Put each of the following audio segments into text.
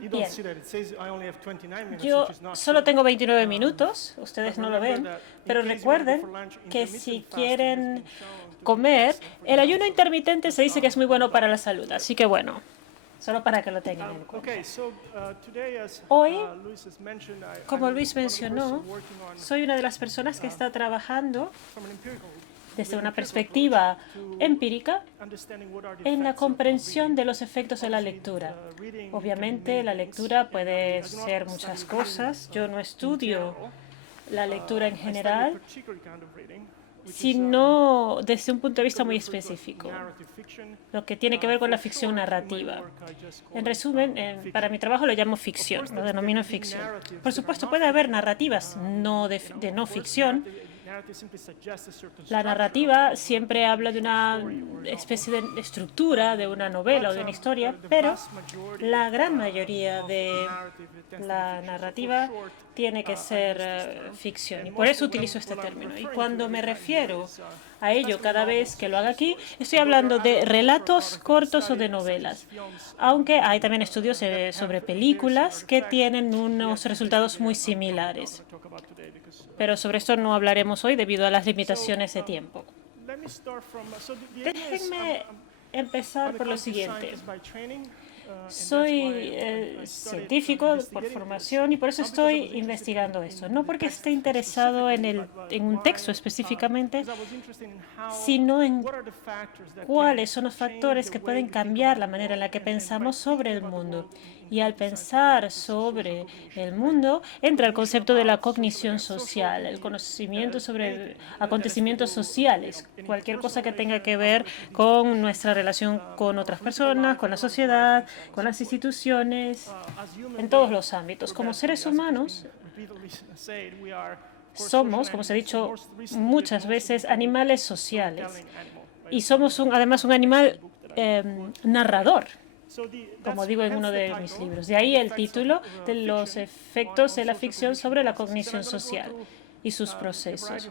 Bien. Yo solo tengo 29 minutos, ustedes no lo ven, pero recuerden que si quieren comer, el ayuno intermitente se dice que es muy bueno para la salud, así que bueno, solo para que lo tengan en cuenta. Hoy, como Luis mencionó, soy una de las personas que está trabajando desde una perspectiva empírica en la comprensión de los efectos de la lectura. Obviamente, la lectura puede ser muchas cosas. Yo no estudio la lectura en general, sino desde un punto de vista muy específico, lo que tiene que ver con la ficción narrativa. En resumen, para mi trabajo lo llamo ficción, lo denomino ficción. Por supuesto, puede haber narrativas de no ficción. La narrativa siempre habla de una especie de estructura, de una novela o de una historia, pero la gran mayoría de la narrativa tiene que ser ficción. Y por eso utilizo este término. Y cuando me refiero a ello cada vez que lo haga aquí, estoy hablando de relatos cortos o de novelas. Aunque hay también estudios sobre películas que tienen unos resultados muy similares. Pero sobre esto no hablaremos hoy debido a las limitaciones de tiempo. Déjenme empezar por lo siguiente. Soy científico por formación y por eso estoy investigando esto. No porque esté interesado en un texto específicamente, sino en cuáles son los factores que pueden cambiar la manera en la que pensamos sobre el mundo. Y al pensar sobre el mundo, entra el concepto de la cognición social, el conocimiento sobre acontecimientos sociales, cualquier cosa que tenga que ver con nuestra relación con otras personas, con la sociedad, con las instituciones, en todos los ámbitos. Como seres humanos, somos, como se ha dicho muchas veces, animales sociales. Y somos además un animal narrador, como digo en uno de mis libros. De ahí el título de los efectos de la ficción sobre la cognición social y sus procesos.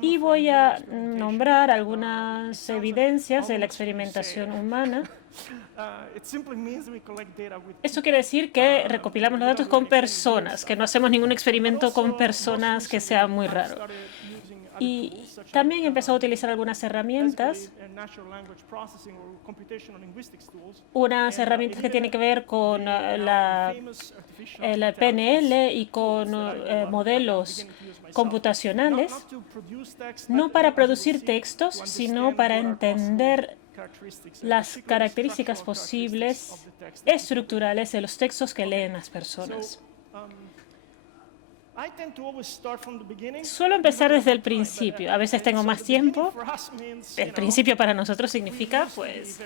Y voy a nombrar algunas evidencias de la experimentación humana. Esto quiere decir que recopilamos los datos con personas, que no hacemos ningún experimento con personas que sea muy raro. Y también he empezado a utilizar algunas herramientas, unas herramientas que tienen que ver con el PNL y con modelos computacionales, no para producir textos, sino para entender las características posibles estructurales de los textos que leen las personas. Suelo empezar desde el principio. A veces tengo más tiempo. El principio para nosotros significa pues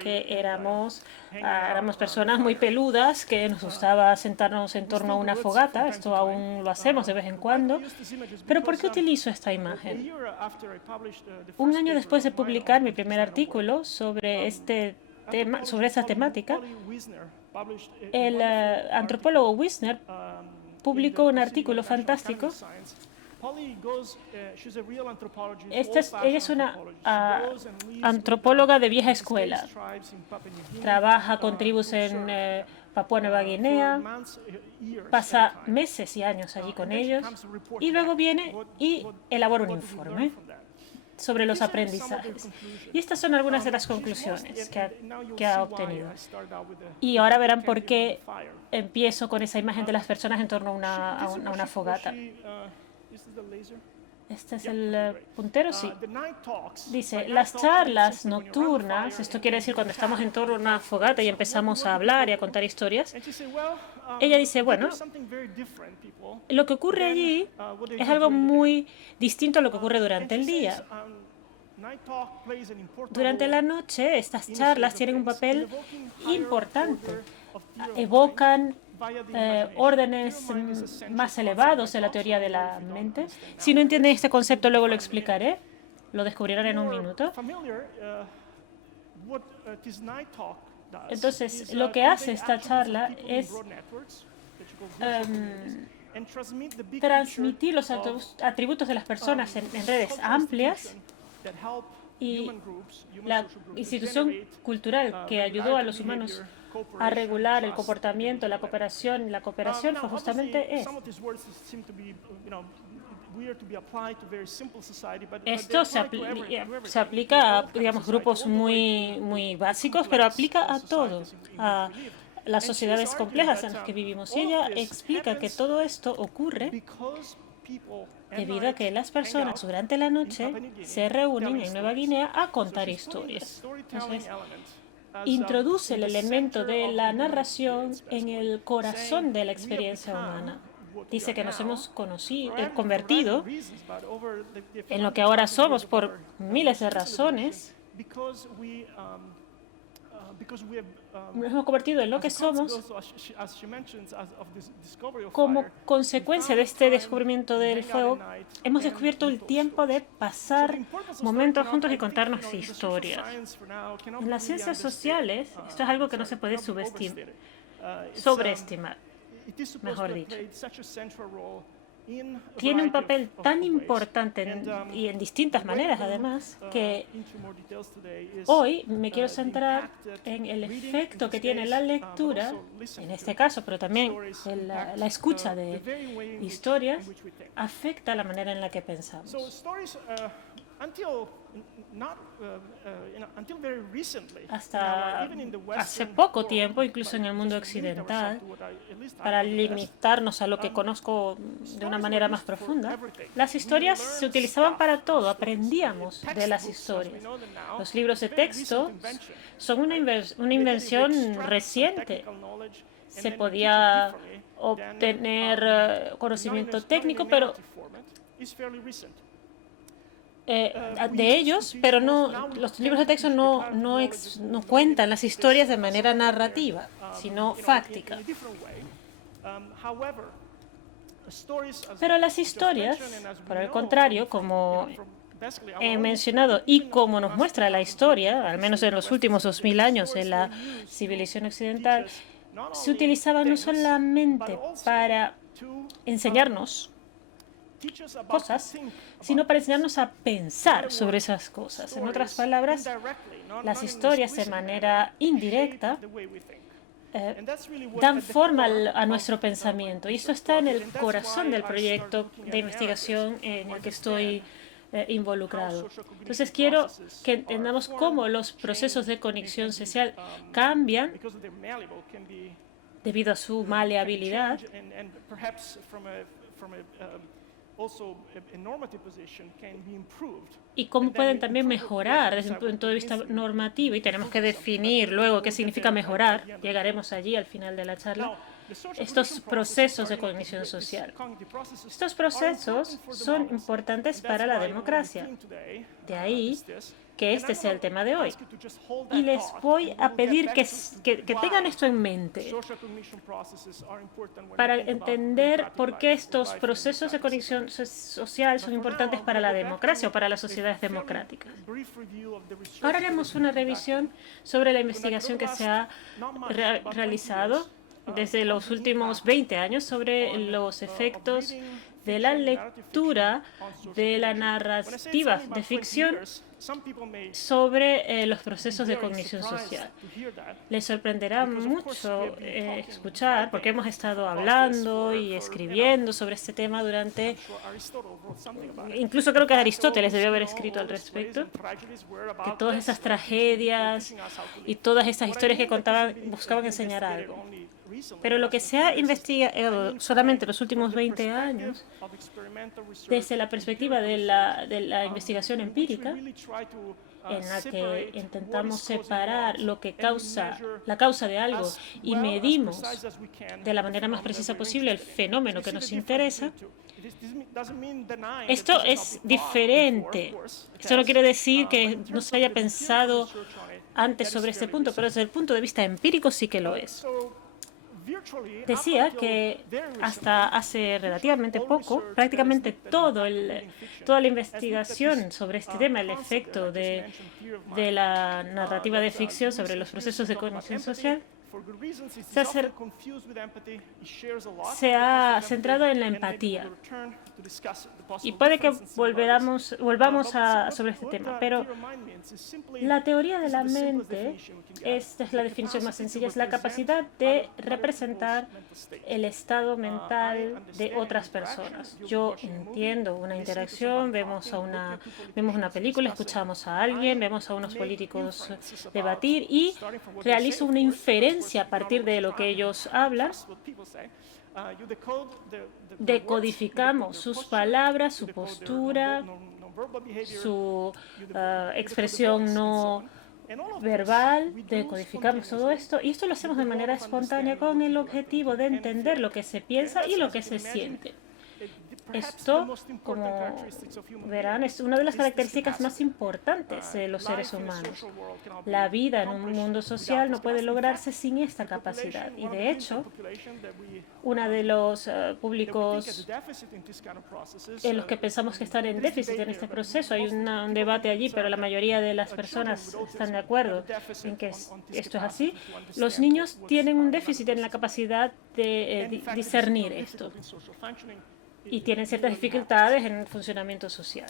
que éramos personas muy peludas, que nos gustaba sentarnos en torno a una fogata. Esto aún lo hacemos de vez en cuando. Pero ¿por qué utilizo esta imagen? Un año después de publicar mi primer artículo sobre esta temática, el antropólogo Wisner publicó un artículo fantástico. Ella es una antropóloga de vieja escuela. Trabaja con tribus en Papúa Nueva Guinea, pasa meses y años allí con ellos y luego viene y elabora un informe sobre los aprendizajes. Y estas son algunas de las conclusiones que ha obtenido. Y ahora verán por qué empiezo con esa imagen de las personas en torno a una fogata. Este es el puntero, sí. Dice, las charlas nocturnas, esto quiere decir cuando estamos en torno a una fogata y empezamos a hablar y a contar historias. Ella dice, bueno, lo que ocurre allí es algo muy distinto a lo que ocurre durante el día. Durante la noche, estas charlas tienen un papel importante. Evocan órdenes más elevados de la teoría de la mente. Si no entienden este concepto, luego lo explicaré. Lo descubrirán en un minuto. Entonces, lo que hace esta charla es transmitir los atributos de las personas en redes amplias Y la institución cultural que ayudó a los humanos a regular el comportamiento, la cooperación fue justamente esto. Esto se aplica a, digamos, grupos muy básicos, pero aplica a todo, a las sociedades complejas en las que vivimos. Y ella explica que todo esto ocurre debido a que las personas durante la noche se reúnen en Nueva Guinea a contar historias. Entonces, introduce el elemento de la narración en el corazón de la experiencia humana. Dice que nos hemos convertido en lo que ahora somos por miles de razones. Nos hemos convertido en lo que somos como consecuencia de este descubrimiento del fuego. Hemos descubierto el tiempo de pasar momentos juntos y contarnos historias. En las ciencias sociales, esto es algo que no se puede sobreestimar, mejor dicho. Tiene un papel tan importante y en distintas maneras, además, que hoy me quiero centrar en el efecto que tiene la lectura, en este caso, pero también la escucha de historias, afecta la manera en la que pensamos. Hasta hace poco tiempo, incluso en el mundo occidental, para limitarnos a lo que conozco de una manera más profunda, las historias se utilizaban para todo, aprendíamos de las historias. Los libros de texto son una invención reciente. Se podía obtener conocimiento técnico, pero de ellos, pero no, los libros de texto no cuentan las historias de manera narrativa, sino fáctica. Pero las historias, por el contrario, como he mencionado y como nos muestra la historia, al menos en los últimos 2000 años en la civilización occidental, se utilizaban no solamente para enseñarnos cosas, sino para enseñarnos a pensar sobre esas cosas. En otras palabras, las historias de manera indirecta dan forma a nuestro pensamiento. Y esto está en el corazón del proyecto de investigación en el que estoy involucrado. Entonces, quiero que entendamos cómo los procesos de conexión social cambian debido a su maleabilidad y cómo pueden también mejorar desde un punto de vista normativo, y tenemos que definir luego qué significa mejorar, llegaremos allí al final de la charla, estos procesos de cognición social. Estos procesos son importantes para la democracia. De ahí que este sea el tema de hoy. Y les voy a pedir que tengan esto en mente para entender por qué estos procesos de conexión social son importantes para la democracia o para las sociedades democráticas. Ahora haremos una revisión sobre la investigación que se ha realizado desde los últimos 20 años sobre los efectos de la lectura de la narrativa de ficción sobre los procesos de cognición social. Les sorprenderá mucho escuchar, porque hemos estado hablando y escribiendo sobre este tema durante... Incluso creo que Aristóteles debió haber escrito al respecto, que todas esas tragedias y todas estas historias que contaban buscaban enseñar algo. Pero lo que se ha investigado solamente en los últimos 20 años, desde la perspectiva de la investigación empírica, en la que intentamos separar la causa de algo y medimos de la manera más precisa posible el fenómeno que nos interesa, esto es diferente. Esto no quiere decir que no se haya pensado antes sobre este punto, pero desde el punto de vista empírico sí que lo es. Decía que hasta hace relativamente poco, prácticamente toda la investigación sobre este tema, el efecto de la narrativa de ficción sobre los procesos de cognición social, se ha centrado en la empatía. Y puede que volvamos sobre este tema, pero la teoría de la mente, esta es la definición más sencilla, es la capacidad de representar el estado mental de otras personas. Yo entiendo una interacción, vemos una película, escuchamos a alguien, vemos a unos políticos debatir y realizo una inferencia a partir de lo que ellos hablan. Decodificamos sus palabras, su postura, su expresión no verbal, decodificamos todo esto y esto lo hacemos de manera espontánea con el objetivo de entender lo que se piensa y lo que se siente. Esto, como verán, es una de las características más importantes de los seres humanos. La vida en un mundo social no puede lograrse sin esta capacidad. Y de hecho, uno de los públicos en los que pensamos que están en déficit en este proceso, hay un debate allí, pero la mayoría de las personas están de acuerdo en que esto es así. Los niños tienen un déficit en la capacidad de discernir esto y tienen ciertas dificultades en el funcionamiento social.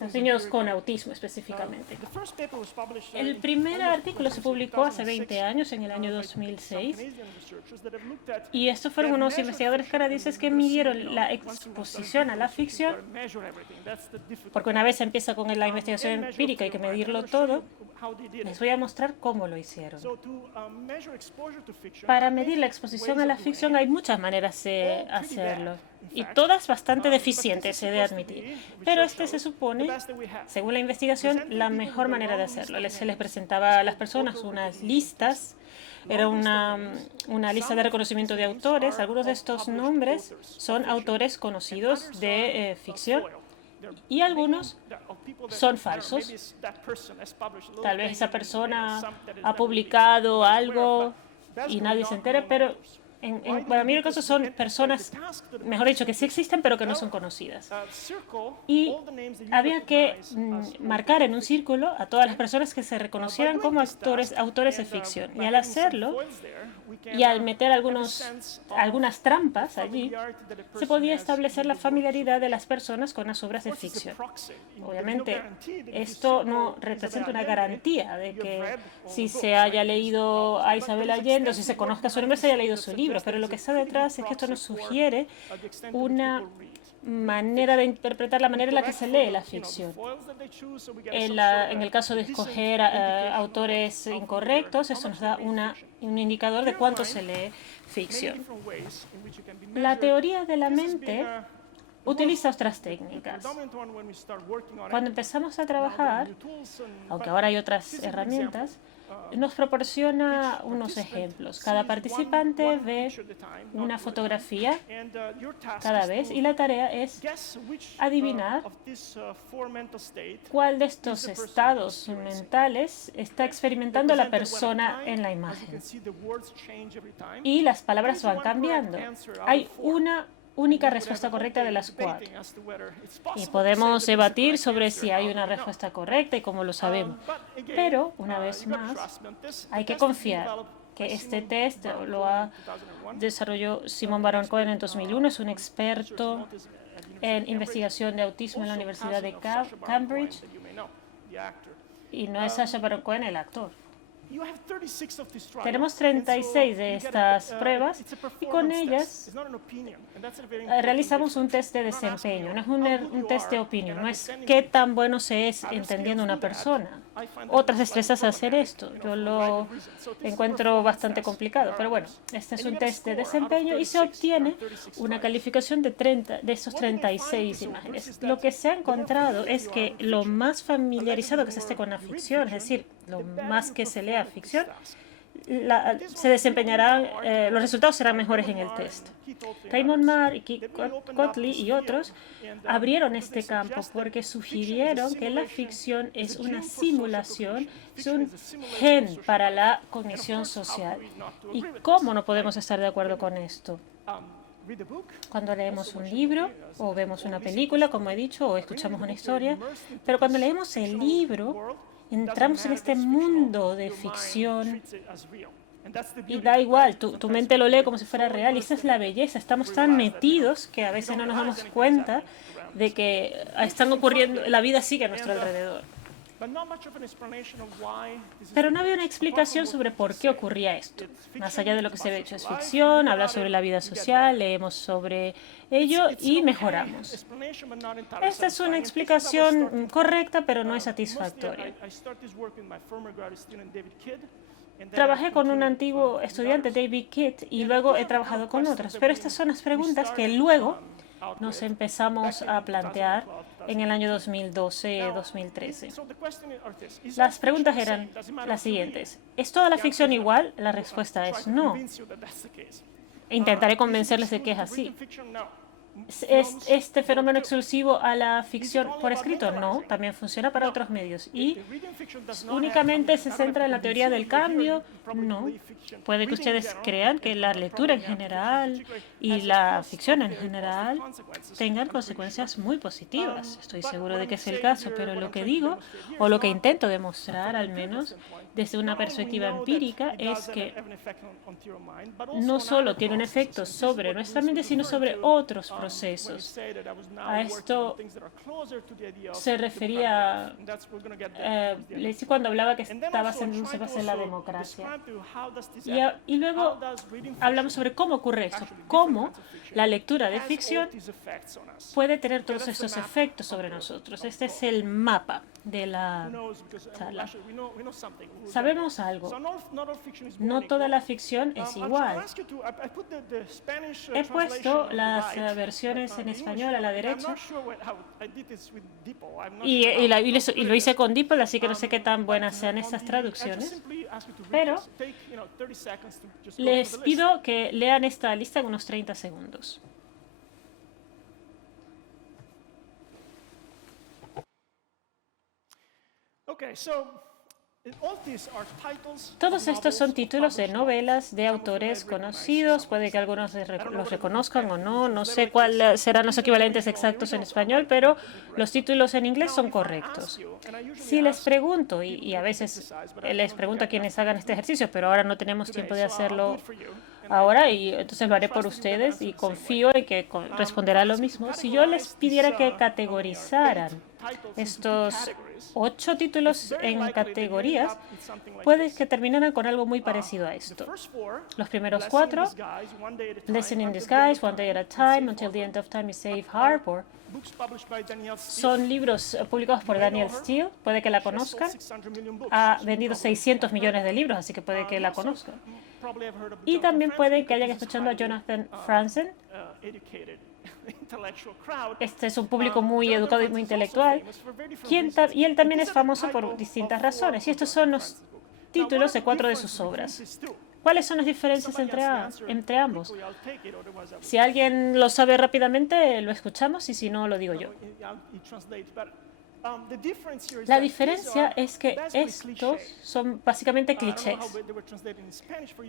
Los niños con autismo específicamente. El primer artículo se publicó hace 20 años, en el año 2006, y estos fueron unos investigadores canadienses que midieron la exposición a la ficción, porque una vez se empieza con la investigación empírica hay que medirlo todo. Les voy a mostrar cómo lo hicieron. Para medir la exposición a la ficción hay muchas maneras de hacerlo, y todas bastante deficientes, he de admitir. Pero este se supone, según la investigación, la mejor manera de hacerlo. Se les presentaba a las personas unas listas. Era una lista de reconocimiento de autores. Algunos de estos nombres son autores conocidos de ficción y algunos son falsos. Tal vez esa persona ha publicado algo y nadie se entera, pero para mí el caso son personas, mejor dicho, que sí existen, pero que no son conocidas. Y había que marcar en un círculo a todas las personas que se reconocieran como autores de ficción. Y al hacerlo, y al meter algunas trampas allí, se podía establecer la familiaridad de las personas con las obras de ficción. Obviamente, esto no representa una garantía de que si se haya leído a Isabel Allende o si se conozca su nombre, se haya leído su libro, pero lo que está detrás es que esto nos sugiere una manera de interpretar la manera en la que se lee la ficción. En el caso de escoger autores incorrectos, eso nos da un indicador de cuánto se lee ficción. La teoría de la mente utiliza otras técnicas. Cuando empezamos a trabajar, aunque ahora hay otras herramientas, nos proporciona unos ejemplos. Cada participante ve una fotografía cada vez y la tarea es adivinar cuál de estos estados mentales está experimentando la persona en la imagen. Y las palabras van cambiando. Hay una única respuesta correcta de las 4. Y podemos debatir sobre si hay una respuesta correcta y cómo lo sabemos. Pero, una vez más, hay que confiar que este test lo desarrolló Simon Baron-Cohen en 2001. Es un experto en investigación de autismo en la Universidad de Cambridge. Y no es Sacha Baron Cohen el actor. Tenemos 36 de estas pruebas y con ellas realizamos un test de desempeño. No es un test de opinión, no es qué tan bueno se es entendiendo una persona. Otras destrezas hacen esto. Yo lo encuentro bastante complicado, pero bueno, este es un test de desempeño y se obtiene una calificación de esos 36 imágenes. Lo que se ha encontrado es que lo más familiarizado que se esté con la ficción, es decir, lo más que se lea ficción, se desempeñarán, los resultados serán mejores en el test. Raymond Marr y Keith Cotley y otros abrieron este campo porque sugirieron que la ficción es una simulación, es un gen para la cognición social. ¿Y cómo no podemos estar de acuerdo con esto? Cuando leemos un libro o vemos una película, como he dicho, o escuchamos una historia, pero cuando leemos el libro entramos en este mundo de ficción y da igual, tu mente lo lee como si fuera real y esa es la belleza. Estamos tan metidos que a veces no nos damos cuenta de que están ocurriendo, la vida sigue a nuestro alrededor. Pero no había una explicación sobre por qué ocurría esto. Más allá de lo que se ve hecho es ficción, habla sobre la vida social, leemos sobre ello y mejoramos. Esta es una explicación correcta, pero no es satisfactoria. Trabajé con un antiguo estudiante, David Kidd, y luego he trabajado con otros. Pero estas son las preguntas que luego nos empezamos a plantear en el año 2012-2013. Las preguntas eran las siguientes. ¿Es toda la ficción igual? La respuesta es no. Intentaré convencerles de que es así. ¿Es este fenómeno exclusivo a la ficción por escrito? No, también funciona para otros medios. ¿Y únicamente se centra en la teoría del cambio? No. Puede que ustedes crean que la lectura en general y la ficción en general tengan consecuencias muy positivas. Estoy seguro de que es el caso, pero lo que digo, o lo que intento demostrar al menos desde una perspectiva empírica, es que no solo tiene un efecto sobre nuestra mente, sino sobre otros procesos. A esto se refería cuando hablaba que estaba haciéndose base en la democracia. Y luego hablamos sobre cómo ocurre esto, cómo la lectura de ficción puede tener todos estos efectos sobre nosotros. Este es el mapa de la charla. Sabemos algo. No toda la ficción es igual. He puesto las versiones en español a la derecha y lo hice con DeepL, así que no sé qué tan buenas sean estas traducciones. Pero les pido que lean esta lista en unos 30 segundos. Todos estos son títulos de novelas de autores conocidos, puede que algunos los reconozcan o no, no sé cuáles serán los equivalentes exactos en español, pero los títulos en inglés son correctos. Si les pregunto, y a veces les pregunto a quienes hagan este ejercicio, pero ahora no tenemos tiempo de hacerlo ahora, y entonces lo haré por ustedes y confío en que responderán lo mismo. Si yo les pidiera que categorizaran estos 8 títulos en categorías, puede que terminaran con algo muy parecido a esto. Los primeros 4, Blessing in Disguise, One Day at a Time, Until the End of Time y Safe Harbor, son libros publicados por Danielle Steel, puede que la conozcan. Ha vendido 600 millones de libros, así que puede que la conozcan. Y también puede que hayan escuchado a Jonathan Franzen. Este es un público muy educado y muy intelectual, y él también es famoso por distintas razones. Y estos son los títulos de 4 de sus obras. ¿Cuáles son las diferencias entre ambos? Si alguien lo sabe rápidamente, lo escuchamos, y si no, lo digo yo. La diferencia es que estos son básicamente clichés.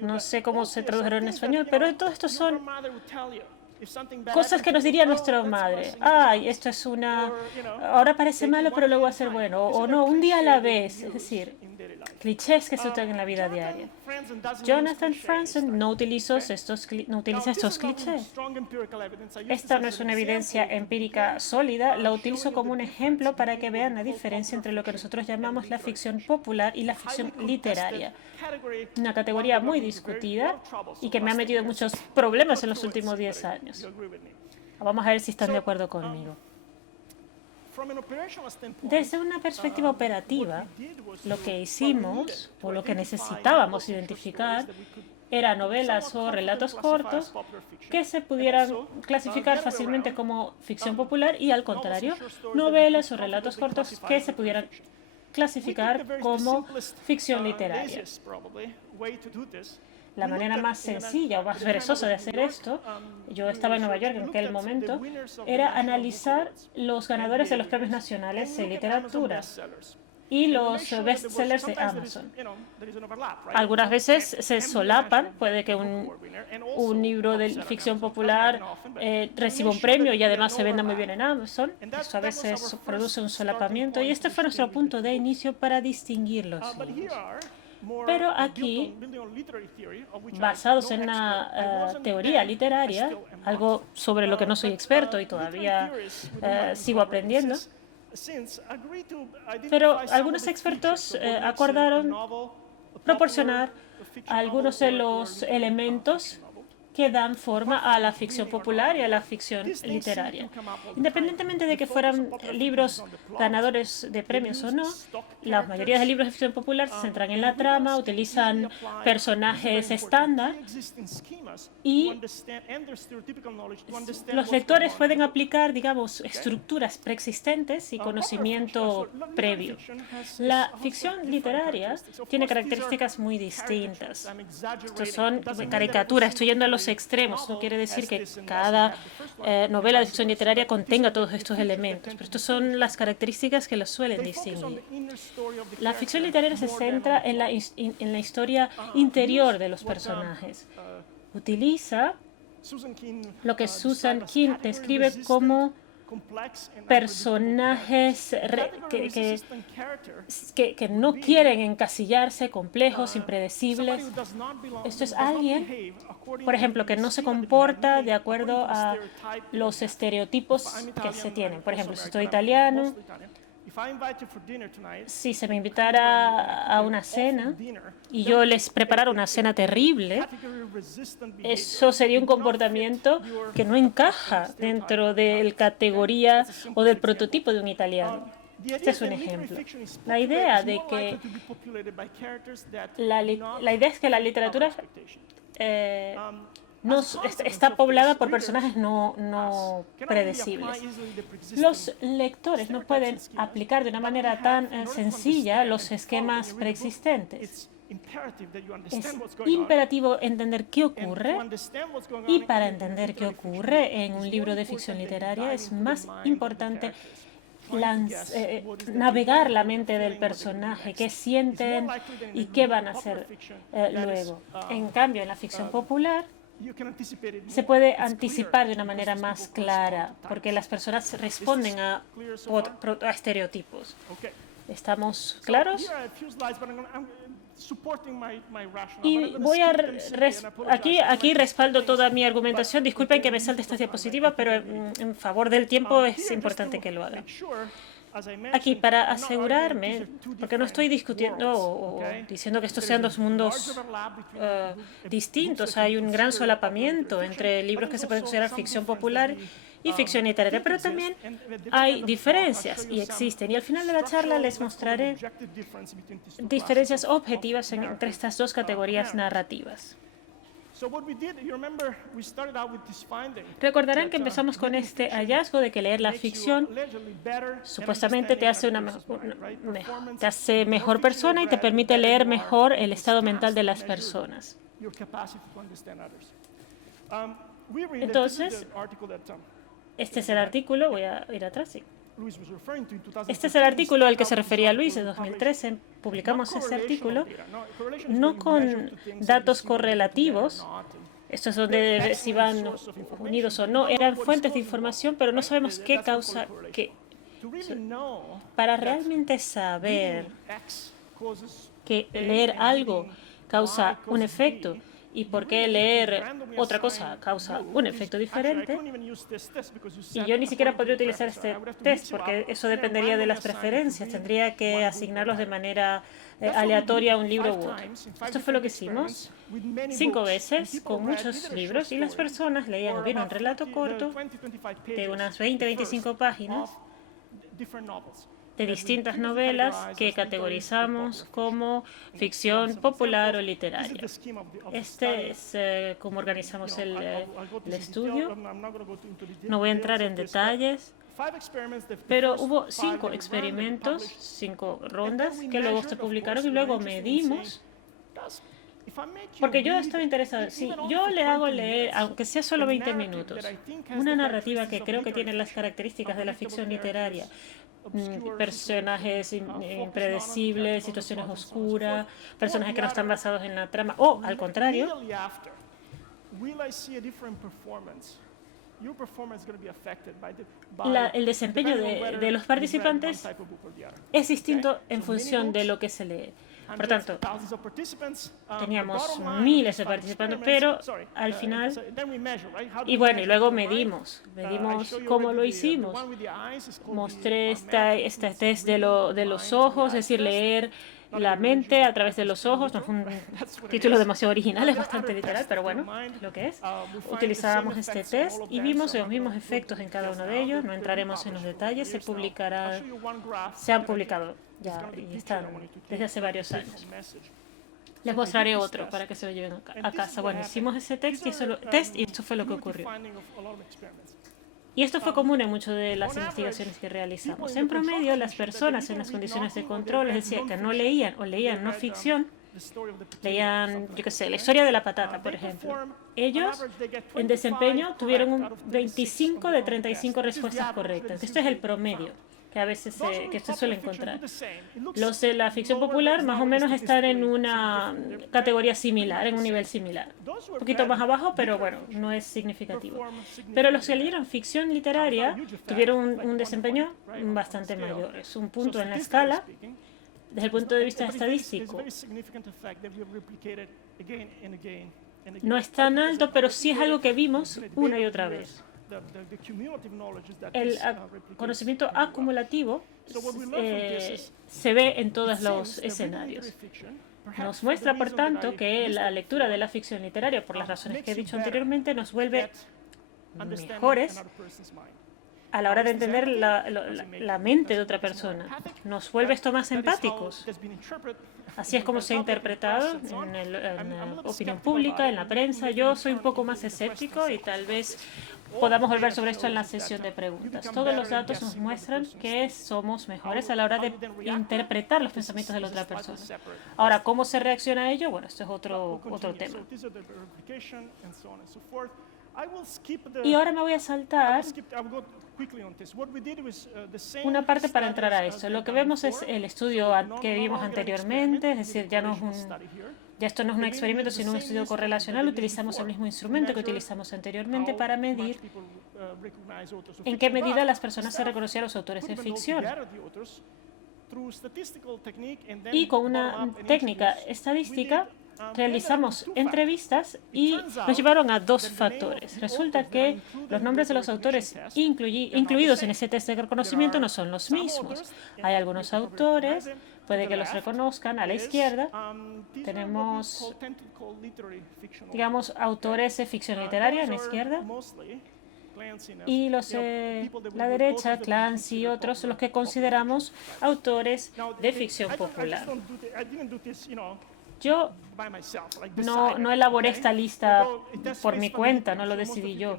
No sé cómo se tradujeron en español, pero todos estos son cosas que nos diría nuestra madre. Ay, esto es ahora parece malo, pero luego va a ser bueno. O no, un día a la vez. Es decir, clichés que se usan en la vida diaria. Jonathan Franzen no utiliza estos clichés. Esta no es una evidencia empírica sólida. La utilizo como un ejemplo para que vean la diferencia entre lo que nosotros llamamos la ficción popular y la ficción literaria. Una categoría muy discutida y que me ha metido muchos problemas en los últimos 10 años. Vamos a ver si están de acuerdo conmigo. Desde una perspectiva operativa, lo que hicimos, o lo que necesitábamos identificar, eran novelas o relatos cortos que se pudieran clasificar fácilmente como ficción popular y, al contrario, novelas o relatos cortos que se pudieran clasificar como ficción literaria. La manera más sencilla o más perezosa de hacer esto, yo estaba en Nueva York en aquel momento, era analizar los ganadores de los premios nacionales en literatura y los bestsellers de Amazon. Algunas veces se solapan, puede que un libro de ficción popular reciba un premio y además se venda muy bien en Amazon. Eso a veces produce un solapamiento y este fue nuestro punto de inicio para distinguir los libros. Pero aquí, basados en una teoría literaria, algo sobre lo que no soy experto y todavía sigo aprendiendo, pero algunos expertos acordaron proporcionar algunos de los elementos que dan forma a la ficción popular y a la ficción literaria. Independientemente de que fueran libros ganadores de premios o no, la mayoría de libros de ficción popular se centran en la trama, utilizan personajes estándar y los lectores pueden aplicar, digamos, estructuras preexistentes y conocimiento previo. La ficción literaria tiene características muy distintas. Estos son caricaturas, estoy yendo a los extremos. No quiere decir que cada novela de ficción literaria contenga todos estos elementos, pero estas son las características que los suelen distinguir. La ficción literaria se centra en la historia interior de los personajes. Utiliza lo que Susan King describe como personajes que no quieren encasillarse, complejos, impredecibles. Esto es alguien, por ejemplo, que no se comporta de acuerdo a los estereotipos que se tienen. Por ejemplo, si soy italiano, si se me invitara a una cena y yo les preparara una cena terrible, eso sería un comportamiento que no encaja dentro de la categoría o del prototipo de un italiano. Este es un ejemplo. La idea de que la idea es que la literatura está poblada por personajes no predecibles. Los lectores no pueden aplicar de una manera tan sencilla los esquemas preexistentes. Es imperativo entender qué ocurre, y para entender qué ocurre en un libro de ficción literaria es más importante navegar la mente del personaje, qué sienten y qué van a hacer luego. En cambio, en la ficción popular, se puede anticipar de una manera más clara, porque las personas responden a estereotipos. ¿Estamos claros? Y voy a aquí respaldo toda mi argumentación. Disculpen que me salte esta diapositiva, pero en favor del tiempo es importante que lo haga. Aquí, para asegurarme, porque no estoy discutiendo o diciendo que estos sean dos mundos distintos, hay un gran solapamiento entre libros que se pueden considerar ficción popular y ficción literaria, pero también hay diferencias y existen. Y al final de la charla les mostraré diferencias objetivas entre estas dos categorías narrativas. Recordarán que empezamos con este hallazgo de que leer la ficción supuestamente te hace mejor persona y te permite leer mejor el estado mental de las personas. Entonces, este es el artículo, voy a ir atrás, sí. Este es el artículo al que se refería Luis, de 2013. Publicamos ese artículo no con datos correlativos, esto es donde si van unidos o no, eran fuentes de información, pero no sabemos qué causa qué. Para realmente saber que leer algo causa un efecto y por qué leer otra cosa causa un efecto diferente, y yo ni siquiera podría utilizar este test porque eso dependería de las preferencias, tendría que asignarlos de manera aleatoria a un libro u otro. Esto fue lo que hicimos 5 veces con muchos libros y las personas leían bien un relato corto de unas 20-25 páginas de distintas novelas que categorizamos como ficción popular o literaria. Este es cómo organizamos el estudio. No voy a entrar en detalles, pero hubo 5 experimentos, 5 rondas que luego se publicaron y luego medimos. Porque yo estaba interesado, si yo le hago leer, aunque sea solo 20 minutos, una narrativa que creo que tiene las características de la ficción literaria, personajes impredecibles, situaciones oscuras, personajes que no están basados en la trama, o al contrario, el desempeño de los participantes es distinto en función de lo que se lee. Por tanto, teníamos miles de participantes, pero al final, y bueno, y luego medimos cómo lo hicimos. Mostré este test de los ojos, es decir, leer la mente a través de los ojos. No es un título demasiado original, es bastante literal, pero bueno, es lo que es. Utilizábamos este test y vimos los mismos efectos en cada uno de ellos. No entraremos en los detalles, se han publicado ya y están desde hace varios años. Les mostraré otro para que se lo lleven a casa. Bueno, hicimos ese test y esto fue lo que ocurrió. Y esto fue común en muchas de las investigaciones que realizamos. En promedio, las personas en las condiciones de control, es decir, que no leían o leían no ficción, leían, yo qué sé, la historia de la patata, por ejemplo. Ellos, en desempeño, tuvieron un 25 de 35 respuestas correctas. Esto es el promedio que a veces que se suele encontrar. Los de la ficción popular más o menos están en una categoría similar, en un nivel similar. Un poquito más abajo, pero bueno, no es significativo. Pero los que leyeron ficción literaria tuvieron un desempeño bastante mayor. Es un punto en la escala desde el punto de vista estadístico. No es tan alto, pero sí es algo que vimos una y otra vez. El conocimiento acumulativo se ve en todos los escenarios. Nos muestra, por tanto, que la lectura de la ficción literaria, por las razones que he dicho anteriormente, nos vuelve mejores a la hora de entender la mente de otra persona. Nos vuelve esto más empáticos. Así es como se ha interpretado en la opinión pública, en la prensa. Yo soy un poco más escéptico y tal vez podamos volver sobre esto en la sesión de preguntas. Todos los datos nos muestran que somos mejores a la hora de interpretar los pensamientos de la otra persona. Ahora, ¿cómo se reacciona a ello? Bueno, esto es otro tema. Y ahora me voy a saltar una parte para entrar a esto. Lo que vemos es el estudio que vimos anteriormente, es decir, ya esto no es un experimento, sino un estudio correlacional. Utilizamos el mismo instrumento que utilizamos anteriormente para medir en qué medida las personas se reconocían a los autores de ficción. Y con una técnica estadística realizamos entrevistas y nos llevaron a dos factores. Resulta que los nombres de los autores incluidos en ese test de reconocimiento no son los mismos. Hay algunos autores, puede que los reconozcan. A la izquierda tenemos, digamos, autores de ficción literaria en la izquierda. Y los de la derecha, Clancy y otros, son los que consideramos autores de ficción popular. Yo no elaboré esta lista por mi cuenta, no lo decidí yo.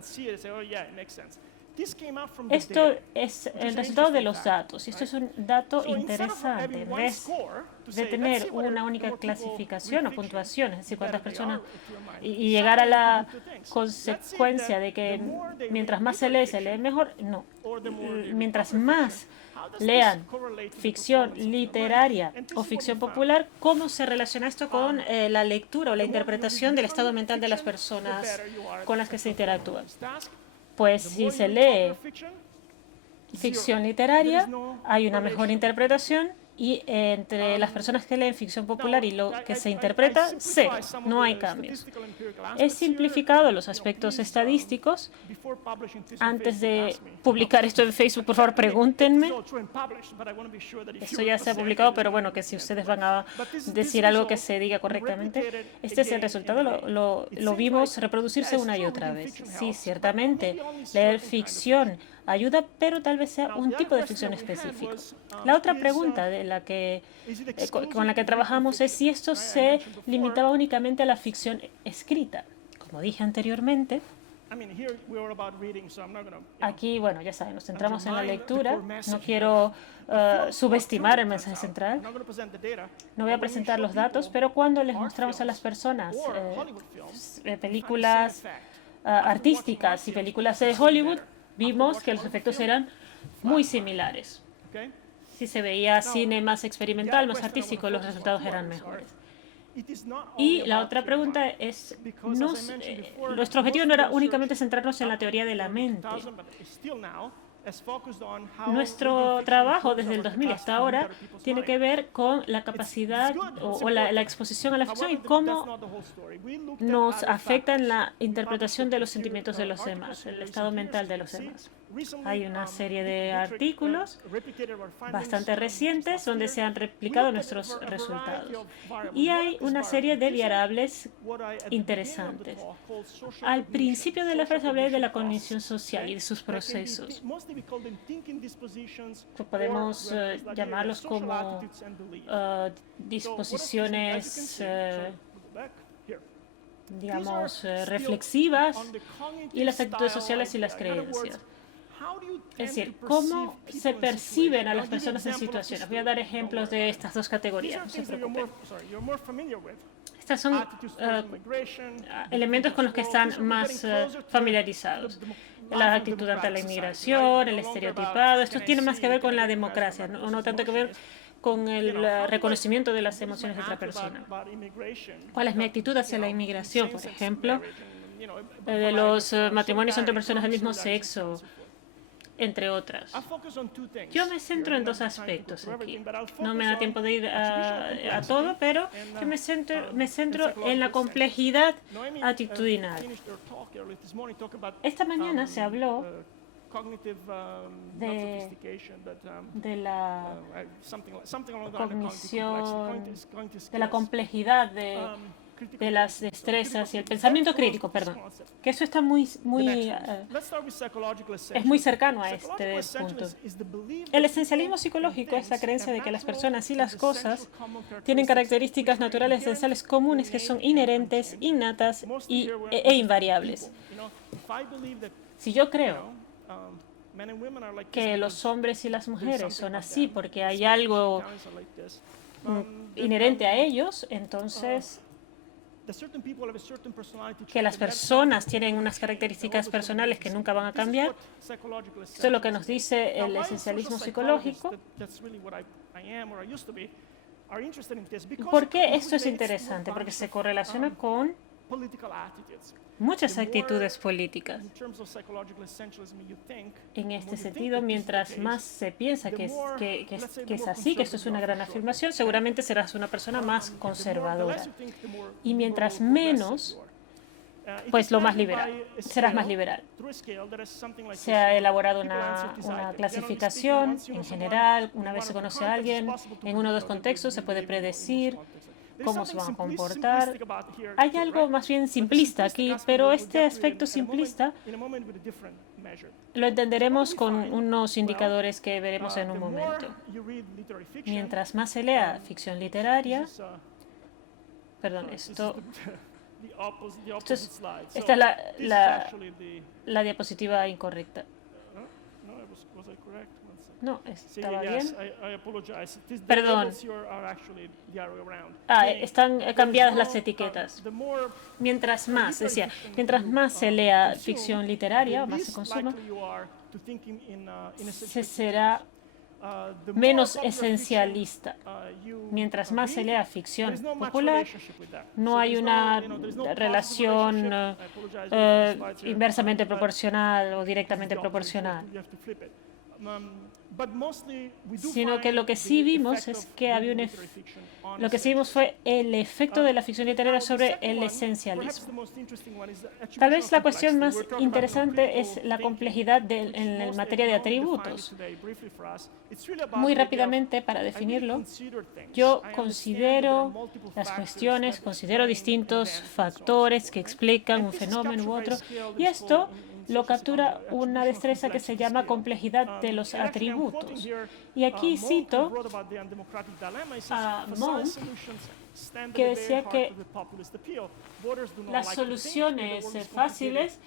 Esto es el resultado de los datos, y esto es un dato interesante. En vez de tener una única clasificación o puntuación, es decir, cuántas personas, y llegar a la consecuencia de que mientras más se lee mejor, no. Mientras más lean ficción literaria o ficción popular, ¿cómo se relaciona esto con la lectura o la interpretación del estado mental de las personas con las que se interactúa? Pues si se lee ficción literaria, hay una mejor interpretación, y entre las personas que leen ficción popular y lo que se interpreta, cero, no hay cambios. He simplificado los aspectos estadísticos. Antes de publicar esto en Facebook, por favor, pregúntenme. Esto ya se ha publicado, pero bueno, que si ustedes van a decir algo que se diga correctamente. Este es el resultado, lo vimos reproducirse una y otra vez. Sí, ciertamente, leer ficción ayuda, pero tal vez sea un tipo de ficción específico. La otra pregunta con la que trabajamos es si esto se limitaba únicamente a la ficción escrita. Como dije anteriormente, aquí, bueno, ya saben, nos centramos en la lectura. No quiero subestimar el mensaje central. No voy a presentar los datos, pero cuando les mostramos a las personas películas artísticas y películas de Hollywood, vimos que los efectos eran muy similares. Si se veía cine más experimental, más artístico, los resultados eran mejores. Y la otra pregunta es, nuestro objetivo no era únicamente centrarnos en la teoría de la mente. Nuestro trabajo desde el 2000 hasta ahora tiene que ver con la capacidad o la exposición a la ficción y cómo nos afecta en la interpretación de los sentimientos de los demás, el estado mental de los demás. Hay una serie de artículos bastante recientes donde se han replicado nuestros resultados. Y hay una serie de variables interesantes. Al principio de la frase hablé de la cognición social y de sus procesos. Podemos llamarlos como disposiciones, digamos, reflexivas y las actitudes sociales y las creencias. Es decir, cómo se perciben a las personas en situaciones. Voy a dar ejemplos de estas dos categorías, no se preocupen. Estos son elementos con los que están más familiarizados. La actitud ante la inmigración, el estereotipado. Esto tiene más que ver con la democracia, no tanto que ver con el reconocimiento de las emociones de otra persona. ¿Cuál es mi actitud hacia la inmigración, por ejemplo? De los matrimonios entre personas del mismo sexo, entre otras. Yo me centro en dos aspectos aquí. No me da tiempo de ir a todo, pero yo me centro en la complejidad actitudinal. Esta mañana se habló de la cognición, de la complejidad de las destrezas y el pensamiento crítico, perdón, que eso está es muy cercano a este punto. El esencialismo psicológico es la creencia de que las personas y las cosas tienen características naturales esenciales comunes que son inherentes, innatas e invariables. Si yo creo que los hombres y las mujeres son así porque hay algo inherente a ellos, entonces que las personas tienen unas características personales que nunca van a cambiar. Esto es lo que nos dice el esencialismo psicológico. ¿Por qué esto es interesante? Porque se correlaciona con muchas actitudes políticas. En este sentido, mientras más se piensa que es así, que esto es una gran afirmación, seguramente serás una persona más conservadora. Y mientras menos, pues lo más liberal, serás más liberal. Se ha elaborado una clasificación en general, una vez se conoce a alguien, en uno o dos contextos se puede predecir cómo se van a comportar. Hay algo más bien simplista aquí, pero este aspecto simplista lo entenderemos con unos indicadores que veremos en un momento. Mientras más se lea ficción literaria, perdón, esta es la diapositiva incorrecta. No, estaba bien. Perdón. Están cambiadas las etiquetas. Mientras más se lea ficción literaria, más se consuma, se será menos esencialista. Mientras más se lea ficción popular, no hay una relación inversamente proporcional o directamente proporcional. Sino que lo que sí vimos es que lo que sí vimos fue el efecto de la ficción literaria sobre el esencialismo. Tal vez la cuestión más interesante es la complejidad en materia de atributos. Muy rápidamente, para definirlo, yo considero las cuestiones, considero distintos factores que explican un fenómeno u otro, y esto lo captura una destreza que se llama complejidad de los atributos. Y aquí cito a Monk, que decía que las soluciones fáciles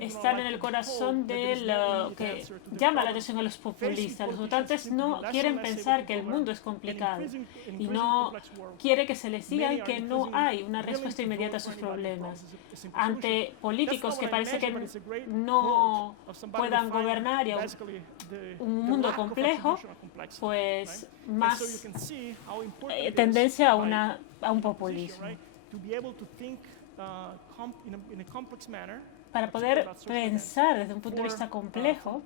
están en el corazón de lo que llama la atención a los populistas. Los votantes no quieren pensar que el mundo es complicado y no quiere que se les diga que no hay una respuesta inmediata a sus problemas. Ante políticos que parece que no puedan gobernar y un mundo complejo, pues más tendencia a un populismo. Para poder pensar desde un punto de vista complejo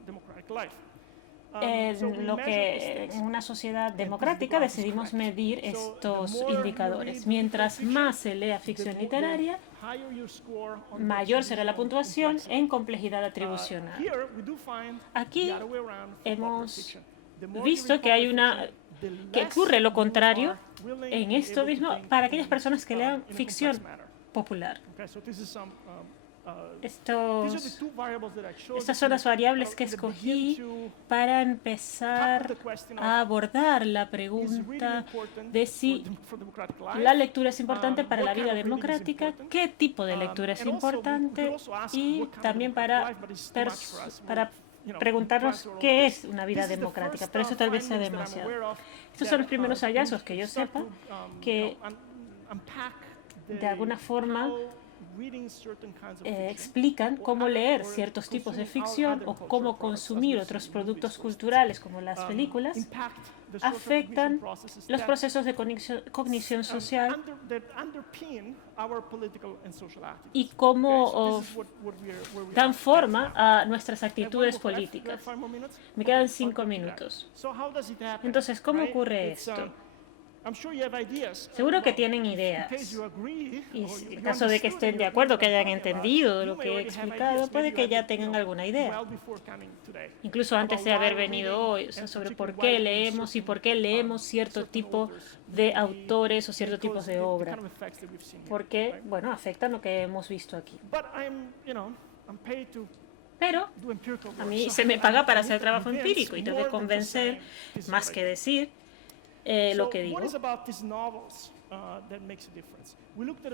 en lo que en una sociedad democrática decidimos medir estos indicadores. Mientras más se lea ficción literaria, mayor será la puntuación en complejidad atribucional. Aquí hemos visto que que ocurre lo contrario en esto mismo para aquellas personas que lean ficción popular. Estas son las variables que escogí para empezar a abordar la pregunta de si la lectura es importante para la vida democrática, qué tipo de lectura es importante y también para preguntarnos qué es una vida democrática, pero eso tal vez sea demasiado. Estos son los primeros hallazgos que yo sepa que de alguna forma explican cómo leer ciertos tipos de ficción o cómo consumir otros productos culturales como las películas afectan los procesos de cognición social y cómo dan forma a nuestras actitudes políticas. Me quedan 5 minutos. Entonces, ¿cómo ocurre esto? Seguro que tienen ideas. Y en caso de que estén de acuerdo, que hayan entendido lo que he explicado, puede que ya tengan alguna idea. Incluso antes de haber venido hoy, o sea, sobre por qué leemos y por qué leemos cierto tipo de autores o ciertos tipos de obra. Porque, bueno, afectan lo que hemos visto aquí. Pero a mí se me paga para hacer trabajo empírico y tengo que convencer, más que decir, lo que digo.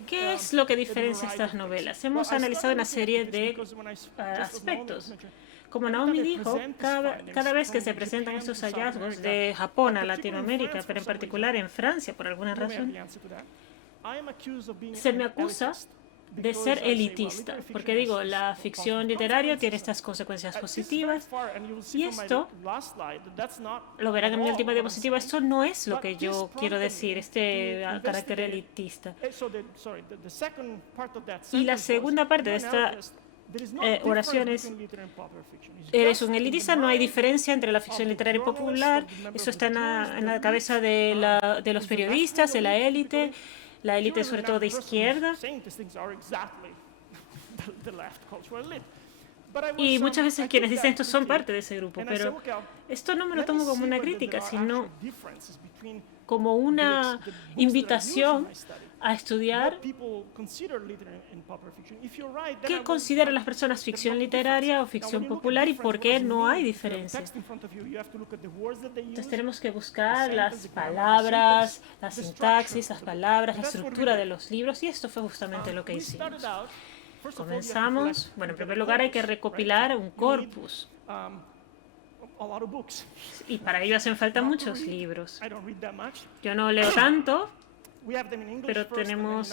¿Qué es lo que diferencia estas novelas? Hemos analizado una serie de aspectos. Como Naomi dijo, cada vez que se presentan estos hallazgos de Japón a Latinoamérica, pero en particular en Francia, por alguna razón, se me acusa de ser elitista, porque digo, la ficción literaria tiene estas consecuencias positivas y esto, lo verán en mi última diapositiva, esto no es lo que yo quiero decir, este carácter elitista. Y la segunda parte de esta oración es: eres un elitista, no hay diferencia entre la ficción literaria y popular, eso está en la cabeza de los periodistas, de la élite sobre todo de izquierda. Y muchas veces quienes dicen esto son parte de ese grupo, pero esto no me lo tomo como una crítica, sino como una invitación a estudiar qué consideran las personas ficción literaria o ficción popular y por qué no hay diferencia. Entonces tenemos que buscar las palabras, la sintaxis, las palabras, la estructura de los libros, y esto fue justamente lo que hicimos. Comenzamos, bueno, en primer lugar hay que recopilar un corpus. Y para ello hacen falta muchos libros. Yo no leo tanto, pero tenemos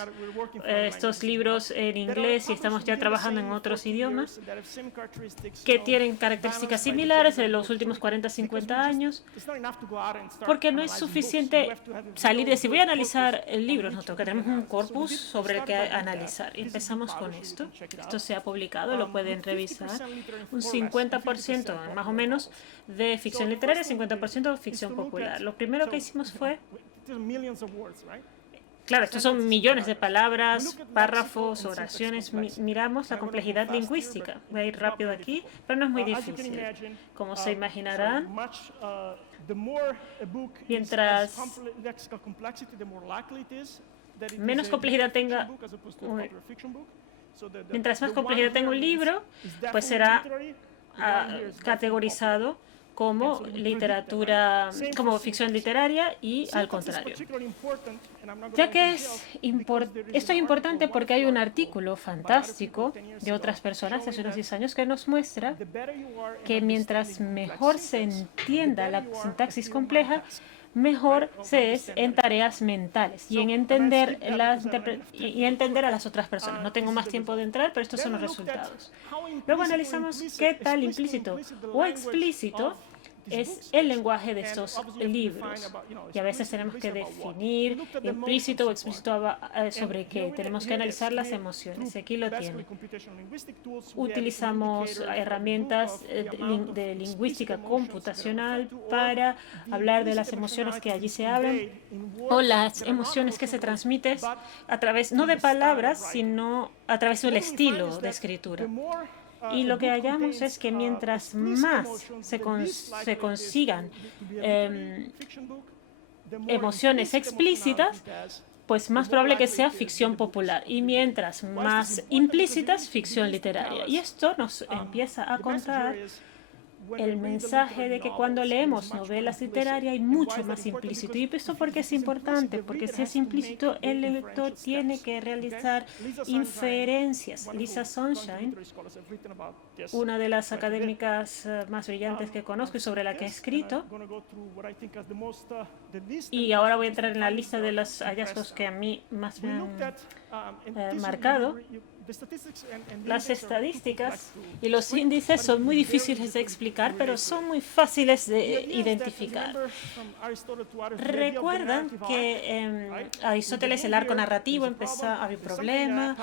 estos libros en inglés y estamos ya trabajando en otros idiomas que tienen características similares en los últimos 40, 50 años, porque no es suficiente salir y decir voy a analizar el libro, no, que tenemos un corpus sobre el que analizar. Y empezamos con esto. Esto se ha publicado, lo pueden revisar. Un 50% más o menos de ficción literaria, 50% ficción popular. Lo primero que hicimos fue... Claro, estos son millones de palabras, párrafos, oraciones. Miramos la complejidad lingüística. Voy a ir rápido aquí, pero no es muy difícil. Como se imaginarán, mientras menos complejidad tenga, mientras más complejidad tenga un libro, pues será categorizado como literatura, como ficción literaria y al contrario. Ya que esto es importante porque hay un artículo fantástico de otras personas hace unos 10 años que nos muestra que mientras mejor se entienda la sintaxis compleja, mejor se es en tareas mentales y en entender a las otras personas. No tengo más tiempo de entrar, pero estos son los resultados. Luego analizamos qué tal implícito o explícito es el lenguaje de estos libros. Y a veces tenemos que definir implícito o explícito sobre qué. Tenemos que analizar las emociones. Aquí lo tienen. Utilizamos herramientas de lingüística computacional para hablar de las emociones que allí se hablan o las emociones que se transmiten a través, no de palabras, sino a través del estilo de escritura. Y lo que hallamos es que mientras más se consigan emociones explícitas, pues más probable que sea ficción popular. Y mientras más implícitas, ficción literaria. Y esto nos empieza a contar el mensaje de que cuando leemos novelas literarias hay mucho más implícito. ¿Y esto por qué es importante? Porque si es implícito, el lector tiene que realizar inferencias. Lisa Sunshine, una de las académicas más brillantes que conozco y sobre la que he escrito, y ahora voy a entrar en la lista de los hallazgos que a mí más me han marcado. Las estadísticas y los índices son muy difíciles de explicar, pero son muy fáciles de identificar. Recuerdan que Aristóteles, el arco narrativo, empezó a haber problema,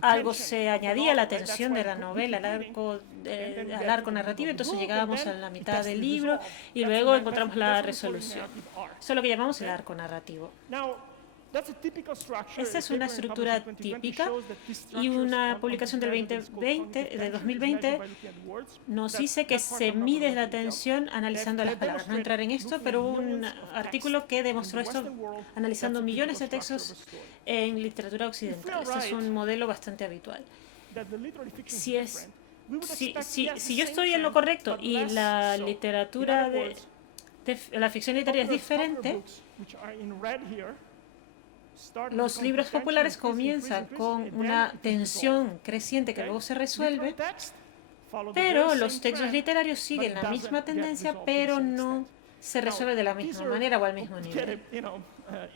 algo se añadía a la tensión de la novela, al arco narrativo, entonces llegábamos a la mitad del libro y luego encontramos la resolución. Eso es lo que llamamos el arco narrativo. Esta es una estructura típica y una publicación del 2020 nos dice que se mide la atención analizando las palabras. No entrar en esto, pero hubo un artículo que demostró esto analizando millones de textos en literatura occidental. Este es un modelo bastante habitual. Si yo estoy en lo correcto y la literatura la ficción literaria es diferente, los libros populares comienzan con una tensión creciente que luego se resuelve, pero los textos literarios siguen la misma tendencia, pero no se resuelve de la misma manera o al mismo nivel.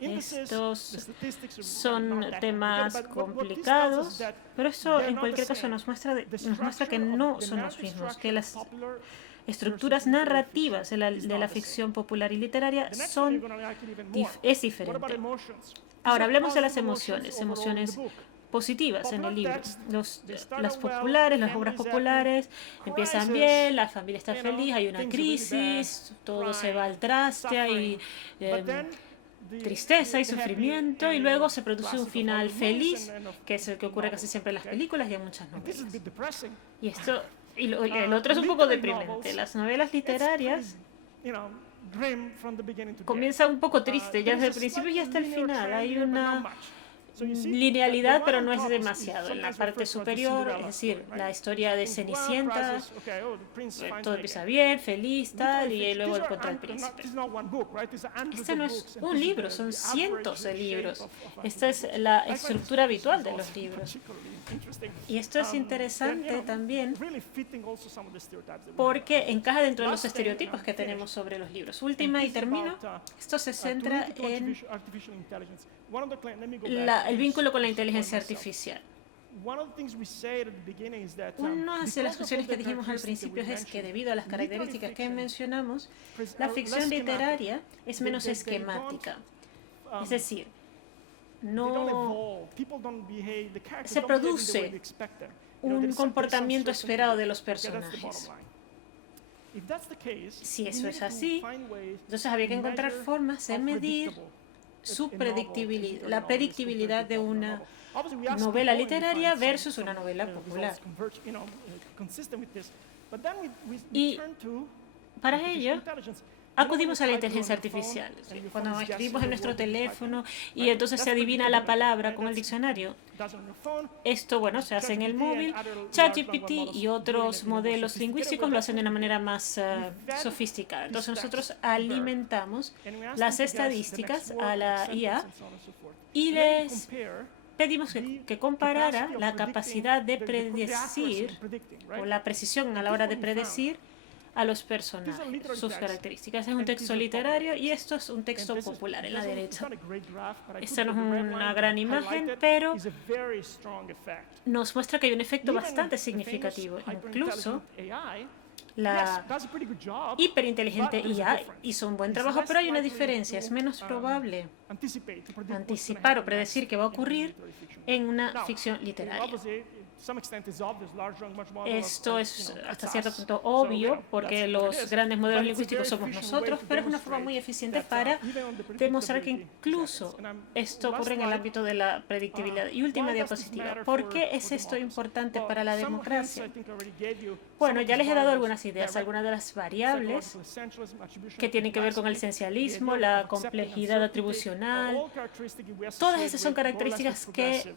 Estos son temas complicados, pero esto en cualquier caso nos muestra que no son los mismos, que las estructuras narrativas de la ficción popular y literaria es diferente. Ahora, hablemos de las emociones positivas en el libro. Las populares, las obras populares empiezan bien, la familia está feliz, hay una crisis, todo se va al traste, hay tristeza y sufrimiento, y luego se produce un final feliz, que es el que ocurre casi siempre en las películas y en muchas novelas. Y el otro es un poco deprimente. Las novelas literarias comienza un poco triste, ya desde el principio y hasta el final. Hay una linealidad, pero no es demasiado. En la parte superior, es decir, la historia de Cenicienta, todo empieza bien, feliz, tal, y luego encuentra al príncipe. Este no es un libro, son cientos de libros. Esta es la estructura habitual de los libros. Y esto es interesante también porque encaja dentro de los estereotipos que tenemos sobre los libros. Última y termino. Esto se centra en el vínculo con la inteligencia artificial. Una de las cuestiones que dijimos al principio es que debido a las características que mencionamos, la ficción literaria es menos esquemática. Es decir, no se produce un comportamiento esperado de los personajes. Si eso es así, entonces había que encontrar formas de medir la predictibilidad de una novela literaria versus una novela popular. Y para ello acudimos a la inteligencia artificial. Cuando escribimos en nuestro teléfono y entonces se adivina la palabra con el diccionario. Esto, bueno, se hace en el móvil. ChatGPT y otros modelos lingüísticos lo hacen de una manera más sofisticada. Entonces nosotros alimentamos las estadísticas a la IA y les pedimos que comparara la capacidad de predecir o la precisión a la hora de predecir a los personajes, sus características. Es un texto literario y esto es un texto popular en la derecha. Esta no es una gran imagen, pero nos muestra que hay un efecto bastante significativo. Incluso la hiperinteligente IA hizo un buen trabajo, pero hay una diferencia. Es menos probable anticipar o predecir qué va a ocurrir en una ficción literaria. Esto es hasta cierto punto obvio porque los grandes modelos lingüísticos somos nosotros, pero es una forma muy eficiente para demostrar que incluso esto ocurre en el ámbito de la predictibilidad. Y última diapositiva. ¿Por qué es esto importante para la democracia? Bueno, ya les he dado algunas ideas, algunas de las variables que tienen que ver con el esencialismo, la complejidad atribucional. Todas esas son características que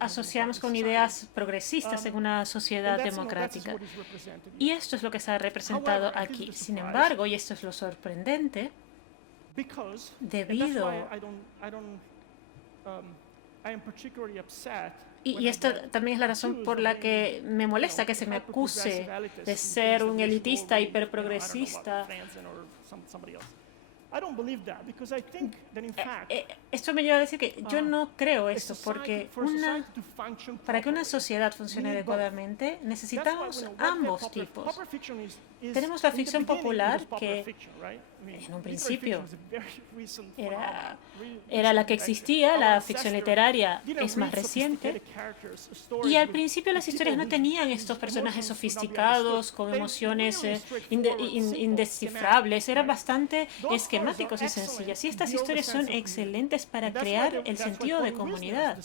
asociamos con ideas progresistas en una sociedad democrática. Y esto es lo que se ha representado aquí. Sin embargo, y esto es lo sorprendente, debido y esta también es la razón por la que me molesta que se me acuse de ser un elitista hiperprogresista. Esto me lleva a decir que yo no creo esto, porque para que una sociedad funcione adecuadamente necesitamos ambos tipos. Tenemos la ficción popular, que en un principio era la que existía, la ficción literaria es más reciente, y al principio las historias no tenían estos personajes sofisticados, con emociones indescifrables, eran bastante esquemáticos y sencillas, y estas historias son excelentes para crear el sentido de comunidad.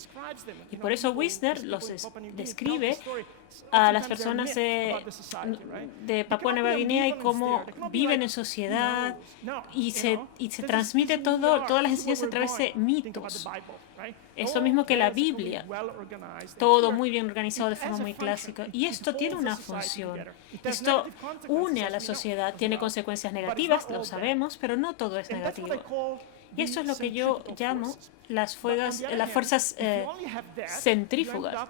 Y por eso Wisner los describe a las personas de Papúa Nueva Guinea y cómo viven en sociedad y se transmite todas las enseñanzas a través de mitos. Es lo mismo que la Biblia, todo muy bien organizado de forma muy clásica. Y esto tiene una función. Esto une a la sociedad, tiene consecuencias negativas, lo sabemos, pero no todo es negativo. Y esto es lo que yo llamo las fuerzas centrífugas.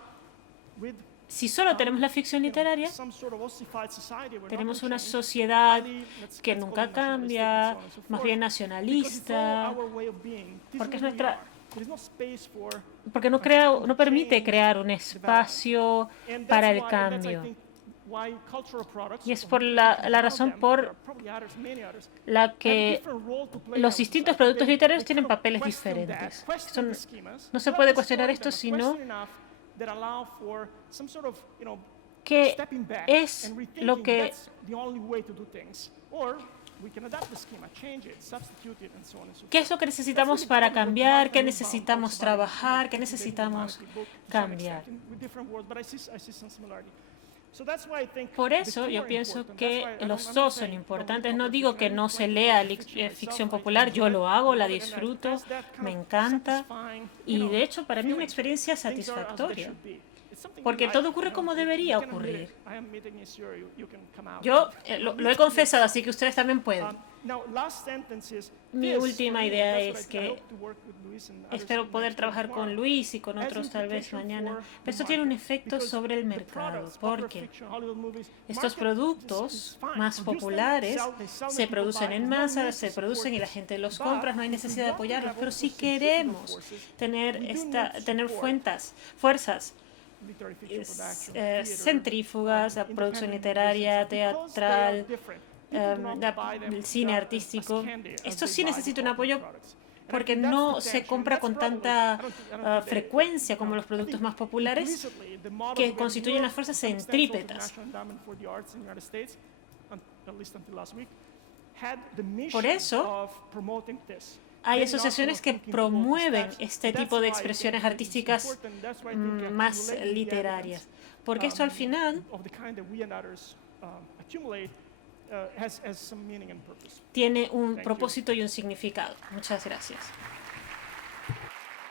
Si solo tenemos la ficción literaria, tenemos una sociedad que nunca cambia, más bien nacionalista, porque no permite crear un espacio para el cambio. Y es por la razón por la que los distintos productos literarios tienen papeles diferentes. No se puede cuestionar esto, sino que es lo que ¿qué es lo que necesitamos para cambiar? ¿Qué necesitamos trabajar? ¿Qué necesitamos cambiar? Por eso yo pienso que los dos son importantes. No digo que no se lea ficción popular, yo lo hago, la disfruto, me encanta y de hecho para mí es una experiencia satisfactoria. Porque todo ocurre como debería ocurrir. Yo lo he confesado, así que ustedes también pueden. Mi última idea es que espero poder trabajar con Luis y con otros tal vez mañana. Pero esto tiene un efecto sobre el mercado, porque estos productos más populares se producen en masa, se producen y la gente los compra, no hay necesidad de apoyarlos. Pero si queremos tener fuerzas centrífugas, la producción literaria, teatral, el cine artístico. Esto sí necesita un apoyo porque no se compra con tanta frecuencia como los productos más populares que constituyen las fuerzas centrípetas. Por eso, hay asociaciones que promueven este tipo de expresiones artísticas más literarias, porque esto al final tiene un propósito y un significado. Muchas gracias.